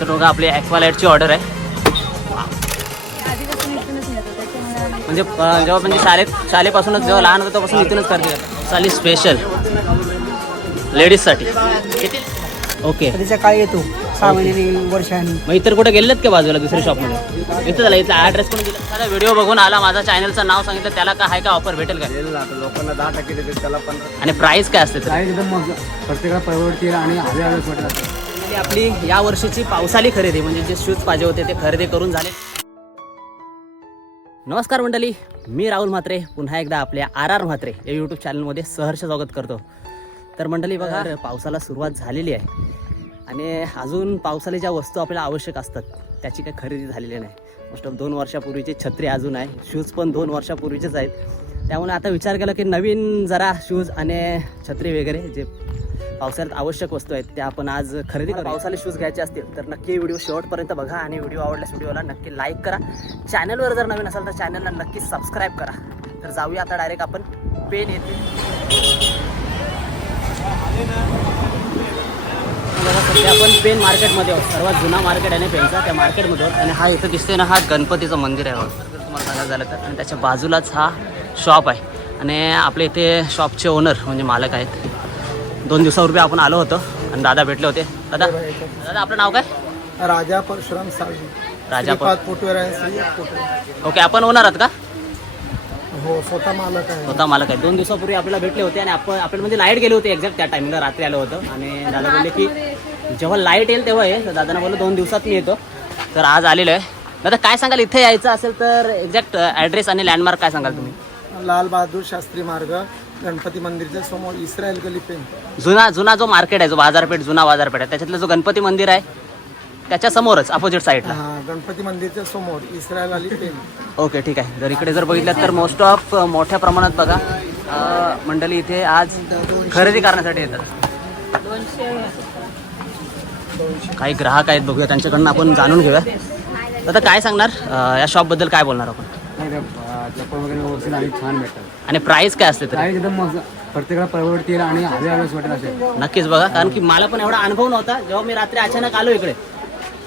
तर बघा आपली ॲक्वालाईटची ऑर्डर आहे. म्हणजे जेव्हा म्हणजे शाळेत शाळेपासूनच जेव्हा लहान होतं तेव्हापासून इथूनच करतात साली स्पेशल लेडीजसाठी ओके काळी येतो. सहा महिन्यांनी वर्षांनी. मग इतर कुठे गेलेत का बाजूला दुसऱ्या शॉपमध्ये इथं झालं इथला ॲड्रेस पण दिला? एखादा व्हिडिओ बघून आला माझा चॅनलचं नाव सांगितलं त्याला काय आहे का ऑफर भेटेल का? लोकांना दहा टक्के देते त्याला पण. आणि प्राईस काय असते तर? काय एकदम मग प्रत्येकाला परवडतील आणि आणि आपली या वर्षीची पावसाळी खरेदी म्हणजे जे शूज पाहिजे होते ते खरेदी करून झाले. नमस्कार मंडळी मी राहुल म्हात्रे पुन्हा एकदा आपल्या आर आर म्हात्रे या यूट्यूब चॅनलमध्ये सहर्ष स्वागत करतो. तर मंडळी बघा पावसाला सुरुवात झालेली आहे. आणि अजून पावसाला ज्या वस्तू आपल्याला आवश्यक असतात त्याची काही खरेदी झालेली नाही. मोस्ट ऑफ दोन वर्षापूर्वीची छत्री अजून आहे शूज पण दोन वर्षापूर्वीचेच आहेत. त्यामुळे आता विचार केला की नवीन जरा शूज आणि छत्री वगैरे जे पावसाळ्यात आवश्यक वस्तू आहेत त्या आपण आज खरेदी करू पावसाळे शूज घ्यायचे असतील तर नक्की व्हिडिओ शेवटपर्यंत बघा आणि व्हिडिओ आवडल्यास व्हिडिओला नक्की लाईक करा. चॅनलवर जर नवीन असाल तर चॅनलला नक्की सबस्क्राईब करा. तर जाऊया आता डायरेक्ट आपण पेन येते सध्या आपण पेन मार्केटमध्ये आहोत. सर्वात जुना मार्केट आहे ना पेनचा त्या मार्केटमध्ये आहोत. आणि हा इथं दिसतोय ना हा गणपतीचं मंदिर आहे. जर तुम्हाला सांगायचं झालं तर. आणि त्याच्या बाजूलाच हा शॉप आहे. आणि आपल्या इथे शॉपचे ओनर म्हणजे मालक आहेत. दोन दिवसापूर्वी आपण आलो होतो आणि दादा भेटले होते. दादा दादा आपलं नाव काय? राजा परशुराम साळवी. राजा. ओके आपण ओनर आहात का? हो स्वतः मालक आहे. स्वतः मालक आहे. दोन दिवसापूर्वी आपल्याला भेटले होते आणि आपण आपल्याला म्हणजे लाइट गेली होती एक्झॅक्ट त्या टायमिंगला रात्री आलो होतं. आणि दादा बोलले की जेव्हा लाइट येईल तेव्हा ये. तर दादाने बोललं दोन दिवसात मी येतो. तर आज आलेलो आहे. दादा काय सांगाल? इथे यायचं असेल तर एक्झॅक्ट ॲड्रेस आणि लँडमार्क काय सांगाल तुम्ही? लाल बहादूर शास्त्री मार्ग. गणपती मंदिरच्या समोर इस्रायल गली पेन. जुना जुना जो मार्केट आहे जो बाजारपेठ जुना बाजारपेठ आहे त्याच्यातलं जो गणपती मंदिर आहे त्याच्या समोरच अपोजिट साईडला हा गणपती मंदिरच्या समोर इस्रायल अली पेन. ओके ठीक आहे. जर इकडे जर बघितलं तर मोस्ट ऑफ मोठ्या प्रमाणात बघा अं, मंडळी इथे आज खरेदी करण्यासाठी येतात. काही ग्राहक आहेत बघूया त्यांच्याकडनं आपण जाणून घेऊया. आता काय सांगणार? अं, या शॉपबद्दल काय बोलणार आपण? नाही चप्पल वगैरे व्यवस्थित आणि छान भेटतात. आणि प्राईस काय असते तर? काय एकदम मग प्रत्येकाला परवडतील आणि हवे हवेच वाटत असेल नक्कीच बघा कारण की मला पण एवढा अनुभव नव्हता. जेव्हा मी रात्री अचानक आलो इकडे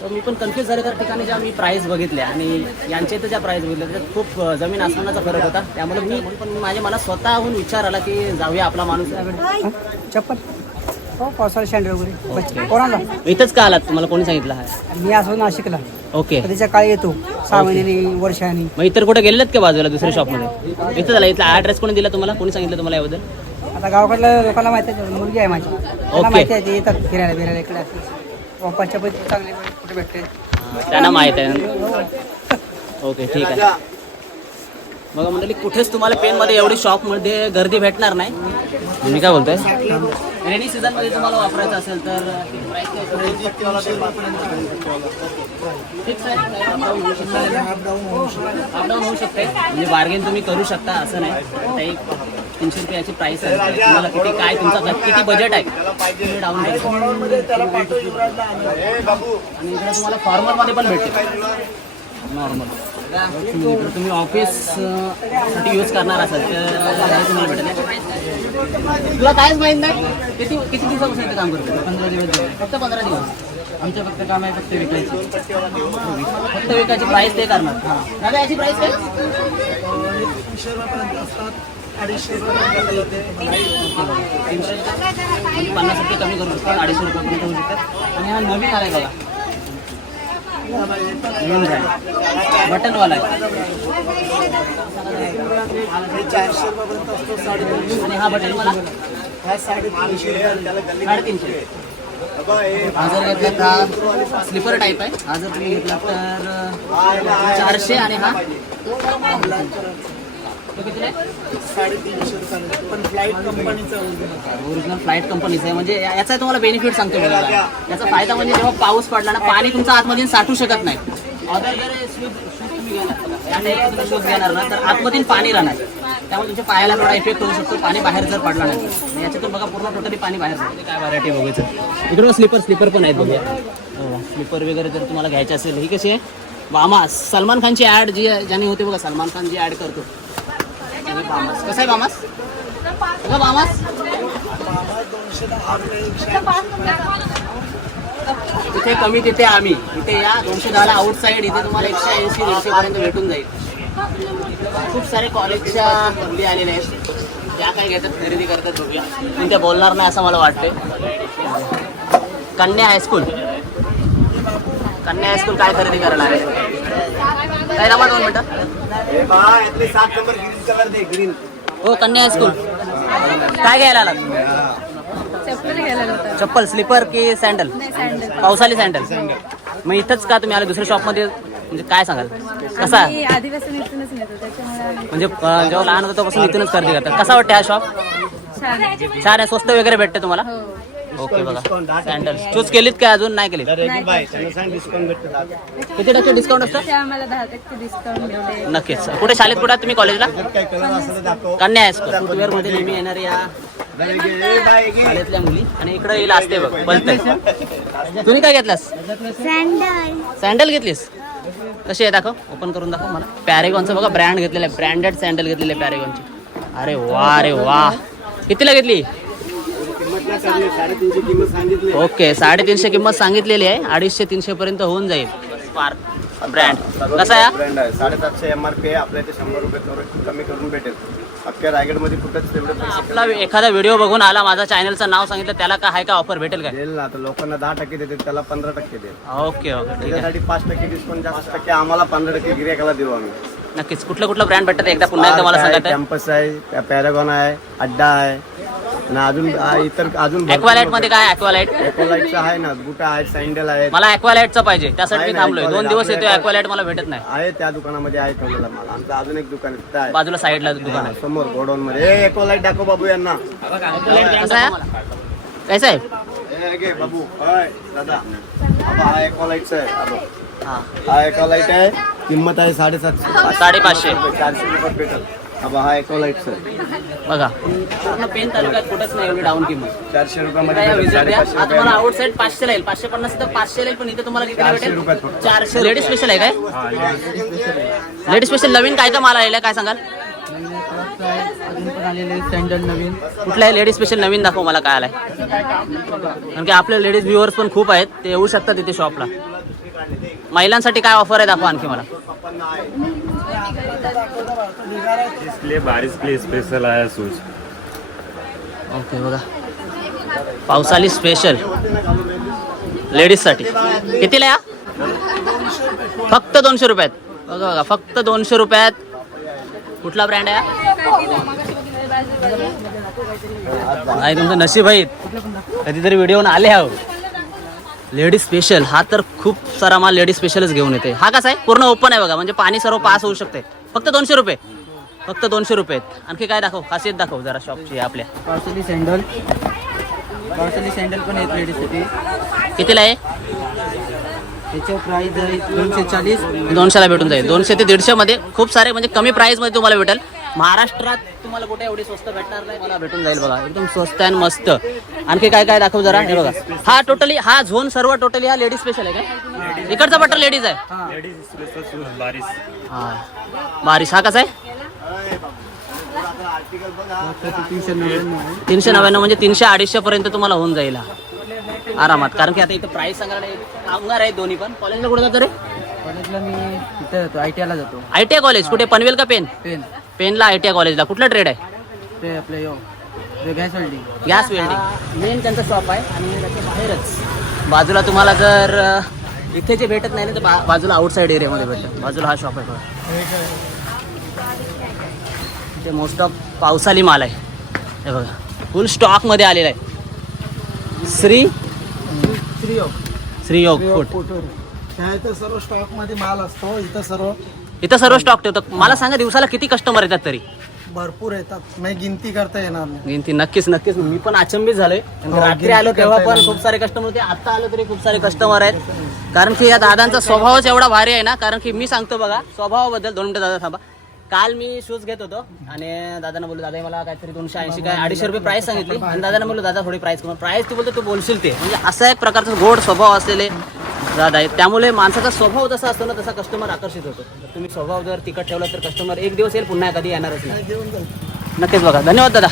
तर मी पण कन्फ्यूज झाले. त्या ठिकाणी जेव्हा मी प्राईस बघितल्या आणि यांच्या इथं ज्या प्राईस बघितल्या त्याच्यात खूप अं, जमीन आसमानाचा फरक होता. त्यामुळे मी पण माझ्या मनात स्वतःहून विचार आला की जाऊया आपला माणूस. आहे. चप्पल? हो पावसाळी शँडल वगैरे. कोणाला? इथंच का आलात? तुम्हाला कोणी सांगितलं? हा मी असो नाशिकला. ओके कधीच्या काळी येतो. सहा महिन्यांनी वर्षांनी. मग इतर कुठे गेलेत का बाजूला दुसऱ्या शॉपमध्ये इथं झालं इथला ॲड्रेस कोणी दिला तुम्हाला? कोणी सांगितलं तुम्हाला याबद्दल? आता गावाकडल्या लोकांना माहिती आहे मुलगी आहे माझी. त्यांना ओके. माहिती आहे ते येतात फिरायला फिरायला इकडे असं. पप्पाच्या पण चांगले कुठे भेटते त्यांना माहीत आहे. ओके ठीक आहे. बघा मंडळी कुठेच तुम्हाला पेनमध्ये एवढी शॉपमध्ये गर्दी भेटणार नाही. मी काय बोलताय? रेनी सीझनमध्ये तुम्हाला वापरायचं असेल तर अपडाऊन होऊ शकते. म्हणजे बार्गेन तुम्ही करू शकता असं नाही. तीनशे रुपयाची प्राइस आहे. तुम्हाला किती काय तुमचा किती बजेट आहे? तुम्ही डाऊन आणि इकडे तुम्हाला फॉर्मलमध्ये पण भेटते नॉर्मल इकडे तुम्ही ऑफिससाठी यूज करणार असाल तर तुम्हाला भेटेल तुला कायच माहीत नाही? किती किती दिवसापासून इथे काम करतो पंधरा दिवस फक्त पंधरा दिवस. आमचं फक्त काम आहे फक्त विकायचं. फक्त विकायची प्राईस ते करणार. हां. दादा याची प्राईस काय? तीनशे म्हणजे पन्नास टक्के कमी करू शकतात अडीचशे रुपयापर्यंत होऊ शकतात. आणि हा नवीन आलाय बघा. नवीन ब्रँड बटनवाला आहे. आणि हा बटन मला साडेतीनशे. हा जर घेतला तर हा स्लीपर टाईप आहे. हा जर तुम्ही घेतला तर चारशे आणि हा? पण फ्लाईट कंपनीचा ओरिजिनल फ्लाईट कंपनीचं आहे. म्हणजे या- याचा तुम्हाला बेनिफिट सांगतो मी. याचा फायदा म्हणजे जेव्हा पाऊस पडला ना पाणी तुमच्या आतमध्ये साठू शकत नाही. अदर जर शूज शूज तुम्ही घेणार. या type चे तुम्ही शूज घेणार ना तर आतमधून पाणी राहणार. त्यामुळे तुमच्या पायाला थोडा इफेक्ट होऊ शकतो. पाणी बाहेर जर पडला नाही आणि याच्यातून बघा पूर्ण टोटली पाणी बाहेर जातं काय व्हरायटी बघायचं इकडे स्लीपर स्लीपर पण आहेत बघूया स्लीपर वगैरे जर तुम्हाला घ्यायचे असेल ही कशी आहे? वामास सलमान खानची ॲड जी आहे- ज्याने होते बघा सलमान खान जी ॲड करतो. त्याने बामास. कसं आहे बामास? बघा बामास? तिथे कमी तिथे आम्ही. इथे या दोनशे दहाला आउट साईड इथे तुम्हाला एकशे ऐंशी दीडशे पर्यंत भेटून जाईल. खूप सारे कॉलेजच्या मुली आलेल्या आहेत. त्या काय घेतात खरेदी करतात बघूया. पण त्या बोलणार नाही असं मला वाटतंय. कन्या हायस्कूल कन्या हायस्कूल काय खरेदी करणार आहे? काय नामा दोन मिनटं. हो कन्या हायस्कूल काय घ्यायला आलात? चप्पल स्लीपर की सँडल सँडल पावसाली सँडल मग इथंच का तुम्ही आले दुसऱ्या शॉपमध्ये म्हणजे काय सांगाल? कसा? म्हणजे जेव्हा लहान होतो तेव्हापासून इथूनच खरेदी करतात कसा वाटते हा शॉप छान. छान आहे स्वस्त वगैरे भेटते तुम्हाला? हो. ओके बघा. सँडल चूज केलीत काय अजून? नाही केलीत. किती टक्के डिस्काउंट असतं? ते आम्हाला दहा टक्के डिस्काउंट मिळते नक्कीच. कुठे शाळेत कुठे आहात तुम्ही कॉलेजला कन्या हायस्कूल फुटवेअरमध्ये नेहमी येणार या शाळेतल्या मुली. आणि इकडे येईल असते बघ. बोलतंय तुम्ही काय घेतलास? सँडल घेतलीस? कशी आहे? दाखव. ओपन करून दाखव मला. पॅरेगॉनचं बघा ब्रँड घेतलेलं आहे. ब्रँडेड सँडल घेतलेले आहे पॅरेगॉनची अरे वा अरे वा. कितीला घेतली? ओके साडेतीनशे किंमत सांगितलेली आहे. अडीचशे तीनशे पर्यंत होऊन जाईल. ब्रँड कसा आहे? ब्रँड आहे. साडेसातशे एम आर पी आहे. आपल्या इथे शंभर रुपये थोडं कमी करून भेटेल. अख्ख्या रायगडमध्ये कुठंच तेवढे पैसे आपला एखादा व्हिडिओ बघून आला माझा चॅनलचं नाव सांगितलं त्याला काय आहे का ऑफर भेटेल काय? देईल ना. आता लोकांना दहा टक्के देते त्याला पंधरा टक्के देईल. ओके ओके ठीक आहे. त्याच्यासाठी पाच टक्के डिस्काउंट जास्त टक्के आम्हाला पंधरा टक्के गिरायकाला देऊ आम्ही. नक्कीच. कुठलं कुठलं ब्रँड भेटतं एकदा पुन्हा एकदा मला सांगत कॅम्पस आहे पॅरागॉन आहे अड्डा आहे. आणि अजून आ, इतर अजून ॲक्वालाइटमध्ये काय ॲक्वालाइट एक्वालाइटचं आहे ना बुटा आहेत सँडल आहेत. मला ॲक्वालाइटचं पाहिजे त्यासाठी आहे मी थांबलोय. दोन Aqualite. दिवस येतोय आपल्या ॲक्वालाइट मला भेटत नाही. आहे त्या दुकानामध्ये आहे ठेवलेला माल. आमचं अजून एक दुकान आहे तिथं आहे. बाजूला साईडला दुकान हा, समोर गोडाऊन मध्ये ए दाखव बाबू यांना. आहे? कसं आहे कैसा आहे? ए, घे बाबू. होय दादा. बाबा हा एक्वालाइटचा आहे. बघ. हा. एक्वालाइट आहे. किंमत आहे साडेसातशे. साडेपाचशे. चारशे रुपये भेटल हा बघा हा एक्वालाइटचा आहे बघा. पूर्ण पेन तालुक्यात कुठंच नाही एवढी डाऊन किंमत. चारशे रुपयामध्ये भेटेल, साडेपाचशे हा तुम्हाला आउट साईड पाचशे येईल पाचशे पन्नास तर पाचशे येईल पण इथे तुम्हाला किती चारशे भेटेल रुपयात फक्त. चारशे लेडीज स्पेशल आहे काय? लेडीज स्पेशल नवीन काय काय माल आलेला आहे? काय सांगाल? अजून पण आलेले सँडल नवीन कुठलं आहे लेडीज स्पेशल नवीन? दाखव मला काय आलाय. कारण की आपले लेडीज व्ह्युअर्स पण खूप आहेत. ते येऊ शकतात तिथे शॉपला महिलांसाठी काय ऑफर आहे? दाखवा आणखी मला. इसलिए बारिश के लिए स्पेशल आया सूज। ओके बघा. पावसाळी स्पेशल लेडीजसाठी कितीला या? फक्त दोनशे रुपयात. बघा बघा फक्त दोनशे रुपयात. कुठला ब्रँड आहे नाही तुमचं नशीब आहे. कधीतरी व्हिडिओ आले हा लेडीज स्पेशल हा तर खूप सारा माल लेडीज स्पेशलच घेऊन येते. हा कसा आहे? पूर्ण ओपन आहे बघा. म्हणजे पाणी सर्व पास होऊ शकते. फक्त दोनशे रुपये. फक्त दोनशे रुपये आहेत. आणखी काय दाखव? खासियत दाखव जरा शॉपची आपल्या. पावसाली सँडल पावसाली सँडल पण आहेत लेडीजसाठी कितीला आहे? त्याचं प्राईस आहे दोनशे चाळीस. दोनशेला भेटून जाईल. दोनशे ते दीडशे मध्ये खूप सारे म्हणजे कमी प्राइसमध्ये तुम्हाला भेटेल. महाराष्ट्रात तुम्हाला कुठे एवढी स्वस्त भेटणार नाही मला भेटून जाईल बघा. एकदम स्वस्त आणि मस्त. आणखी काय काय दाखव जरा? हे बघा. हा टोटली हा झोन सर्व टोटली हा लेडीज स्पेशल आहे काय इकडचा बटर लेडीज आहे. लेडीज स्पेशल शूज बारिश हा. बारिश हा कसा आहे? तीनशे नव्याण्णव आहे म्हणजे तीनशे अडीचशे पर्यंत तुम्हाला होऊन जाईल हा. आरामात. कारण की आता इथं प्राइस सांगायला नाही. कामगार आहेत दोन्ही पण. कॉलेजला कुठे जातो रे? कॉलेजला मी इथं जातो आय टी आयला जातो. आय टी आय कॉलेज कुठे? पनवेल का पेन पेन पेनला आय टी आय कॉलेजला कुठला ट्रेड आहे? ते आपलं यो gas welding gas welding main त्यांचं शॉप आहे आणि त्याच्या बाहेरच. बाजूला तुम्हाला जर इथे जे भेटत नाही ना तर बा- बाजूला आउटसाईड एरियामध्ये भेटतं. बाजूला हा शॉप आहे इथे मोस्ट ऑफ पावसाली माल आहे. हे बघा फुल स्टॉकमध्ये आलेला आहे. श्री श्री योग फूड त्या इथं सर्व स्टॉकमध्ये माल असतो इथं सर्व इथं सर्व स्टॉक ठेवतो मला सांगा दिवसाला किती कस्टमर येतात तरी? भरपूर येतात. मी गिनती करता येणार नाही. गिनती नक्कीच नक्कीच. मी पण अचंबित झालोय. हो, रात्री आलो तेव्हा पण खूप सारे कस्टमर होते. आता आलो तरी खूप सारे कस्टमर आहेत. कारण की या दादांचा स्वभावच एवढा भारी आहे ना. कारण की मी सांगतो बघा स्वभावाबद्दल दोन मिनिटं दादा थांबा. काल मी शूज घेत होतो आणि दादांना बोललो दादा मला काहीतरी दोनशे ऐंशी काय अडीचशे रुपये प्राईस सांगितली. आणि दादांना बोललो दादा थोडी प्राईस कमी. प्राईस तू बोलतो तू बोलशील ते. म्हणजे असा एक प्रकारचा गोड स्वभाव असलेले दादा आहेत. त्यामुळे माणसाचा स्वभाव जसा असतो ना तसा कस्टमर आकर्षित होतो. तुम्ही स्वभाव जर तिकट ठेवला तर कस्टमर एक दिवस येईल पुन्हा कधी येणारच नाही. नक्कीच बघा. धन्यवाद दादा.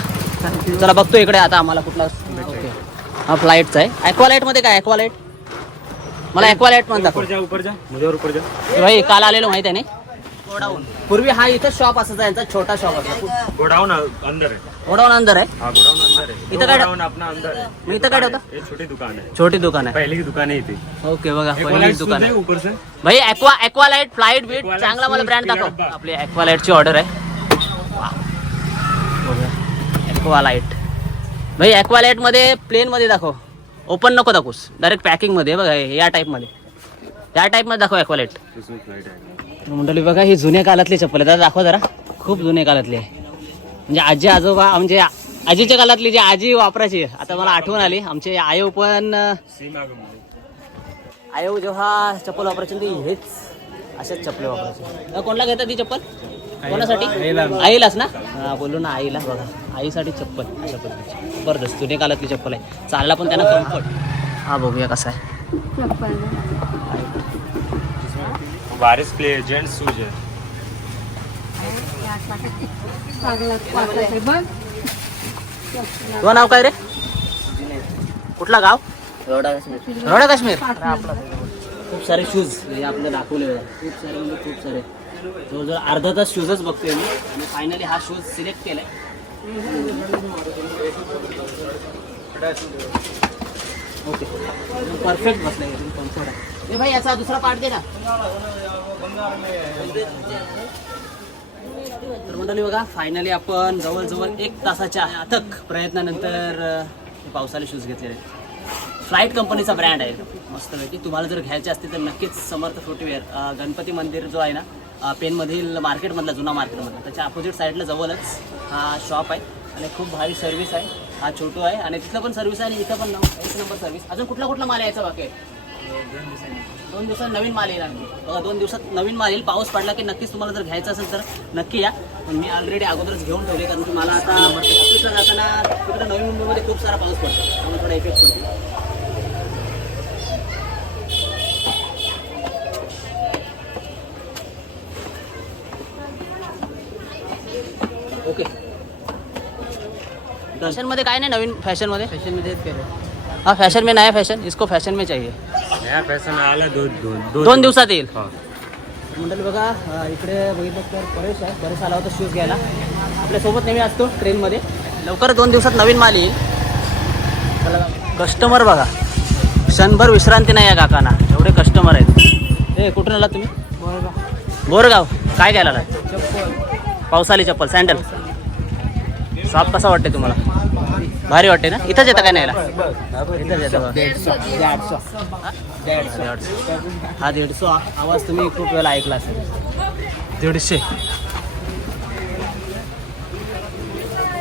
चला बघतो इकडे आता आम्हाला कुठला ओके हा फ्लाईटचा आहे. ॲक्वालाईटमध्ये काय? ॲक्वालाईट मला ॲक्वालाईट हे भाई काल आलेलो माहीत आहे ना गोडाऊन. पूर्वी हा इथं शॉप असायचा यांचा छोटा शॉप असायचा. गोडाउन अंदर है गोडाऊन अंदर आहे? हाँ गोडाउन अंदर है इधर का- गोडाउन अपना अंदर है इथं काय ठेवता? ये छोटी दुकान है छोटी दुकान आहे. पहले की दुकान ही थी ओके बघा Equalite दुकान आहे. ऊपर से भाई ॲक्वा ॲक्वालाईट फ्लाईट बीट Aqualite चांगला मला ब्रँड दाखव. आपली. ॲक्वालाईटची ऑर्डर आहे. ॲक्वालाईट भाई ॲक्वालाईटमध्ये प्लेन मध्ये दाखव. ओपन नको दाखवूस. डायरेक्ट पॅकिंगमध्ये बघा हे या टाईपमध्ये. या टाईपमध्ये दाखव इसमें फ्लाइट है मंडळी बघा ही जुन्या काळातली चप्पल आहे दादा दाखवा जरा. खूप जुन्या काळातली आहे म्हणजे आजी आजोबा म्हणजे आजीच्या काळातली जी आजी वापरायची आता मला आठवण आली. आमचे आयो पण. आयो जेव्हा चप्पल वापरायची ना, ती हेच अशाच चप्पल वापरायची. कोणाला घेतात ती चप्पल? कोणासाठी? आईलाच. ना? हा बोललो ना आईला. बघा आईसाठी चप्पल. अशा पद्धतीची जबरदस्त जुन्या काळातली चप्पल आहे. चालला पण त्यांना कम्फर्ट हा बघूया कसा आहे. बारिश के लिए जेंट्स शूज है। तुझं नाव काय रे? कुठला गाव? रोडा काश्मीर. खूप सारे शूज हे आपले दाखवले होते. खूप सारे म्हणजे खूप सारे. जवळजवळ अर्धा तास शूजच बघतोय मी. आणि फायनली हा शूज सिलेक्ट केलाय. ओके परफेक्ट बसलाय. कम्फर्ट आहे. ए भाई याचा दुसरा पार्ट दे ना तर मंडळी बघा फायनली आपण जवळजवळ एक तासाच्या अथक प्रयत्नानंतर पावसाने शूज घेतलेले आहेत. फ्लाईट कंपनीचा ब्रँड आहे. मस्तपैकी तुम्हाला जर घ्यायचे असतील तर नक्कीच समर्थ फुटवेअर गणपती मंदिर जो आहे ना पेनमधील मार्केटमधला जुना मार्केटमधला त्याच्या अपोजिट साईडला जवळच हा शॉप आहे. आणि खूप भारी सर्व्हिस आहे. हा छोटू आहे. आणि तिथलं पण सर्व्हिस आहे आणि इथं पण एक नंबर सर्व्हिस अजून कुठला कुठला माल यायचा बाकी आहे दोन दिवसात नवीन माल येईल आणखी. बघा दोन दिवसात नवीन माल येईल. पाऊस पडला की नक्कीच तुम्हाला जर घ्यायचं असेल तर नक्की या. पण मी ऑलरेडी अगोदरच घेऊन ठेवले कारण की मला आता ऑफिसला जाताना तिकडे नवी मुंबईमध्ये खूप सारा पाऊस पडतो. त्यामुळे थोडा इफेक्ट पडतो. ओके फॅशनमध्ये काय नाही नवीन फॅशनमध्ये? फॅशनमध्ये हाँ फैशन में नया फैशन इसको फॅशन में चाहिए. फॅशन आला दोन दोन दोन दिवसात येईल. हा. मंडळी बघा अं, इकडे बघितलं तर परेश आहे. परेश आला होता शूज घ्यायला. आपल्यासोबत नेहमी असतो ट्रेनमध्ये लवकर दोन दिवसात नवीन माल येईल. चला कस्टमर बघा. क्षणभर विश्रांती नाही या काकांना. एवढे कस्टमर आहेत. हे कुठून आला तुम्ही? बोरगाव. काय घ्यायला आलात पावसाली चप्पल सँडल शॉप कसा वाटते तुम्हाला? भारी वाटते ना? इथंच येतं काय न्यायला? इथंच येतं. हा दीडशे आवाज तुम्ही खूप वेळा ऐकला असेल. दीडशे.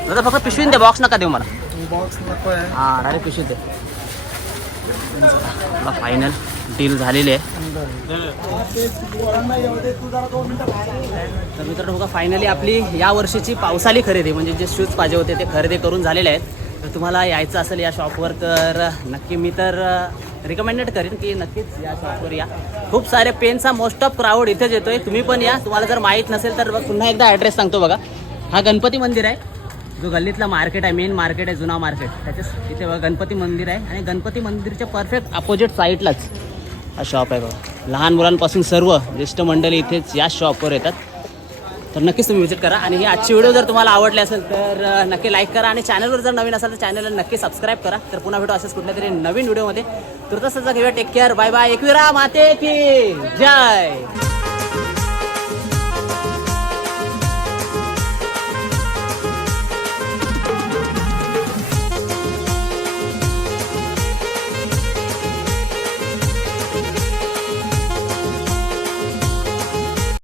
दादा फक्त पिशवीन दे बॉक्स नका देऊ मला. बॉक्स नको आहे हा डायरेक्ट पिशवीत दे. फायनल डील झालेली आहे. तर मित्रांनो बघा फायनली आपली या वर्षीची पावसाळी खरेदी म्हणजे जे शूज पाहिजे होते ते खरेदी करून झालेले आहेत. तर तुम्हाला यायचं असेल या शॉपवर तर नक्की मी तर रिकमेंडेड करीन की नक्कीच या शॉपवर या. खूप सारे पेनचा मोस्ट ऑफ क्राऊड इथेच येतोय. तुम्ही पण या. तुम्हाला जर माहीत नसेल तर पुन्हा एकदा ॲड्रेस सांगतो बघा. हा गणपती मंदिर आहे. जो गल्लीतला मार्केट आहे मेन मार्केट आहे जुना मार्केट त्याच्याच इथे बघा गणपती मंदिर आहे. आणि गणपती मंदिरच्या परफेक्ट अपोजिट साईडलाच हा शॉप आहे बघा. लहान मुलांपासून सर्व ज्येष्ठ मंडळी इथेच या शॉपवर येतात. तर नक्कीच तुम्ही व्हिजिट करा. आणि ही आजची व्हिडिओ जर तुम्हाला आवडली असेल तर नक्की लाईक करा. आणि चॅनलवर जर नवीन असाल तर चॅनलला नक्की सबस्क्राईब करा. तर पुन्हा भेटू असेच कुठल्या तरी नवीन व्हिडिओमध्ये तुर्तसचा घेऊया take care bye bye Ekvira माते की. जय.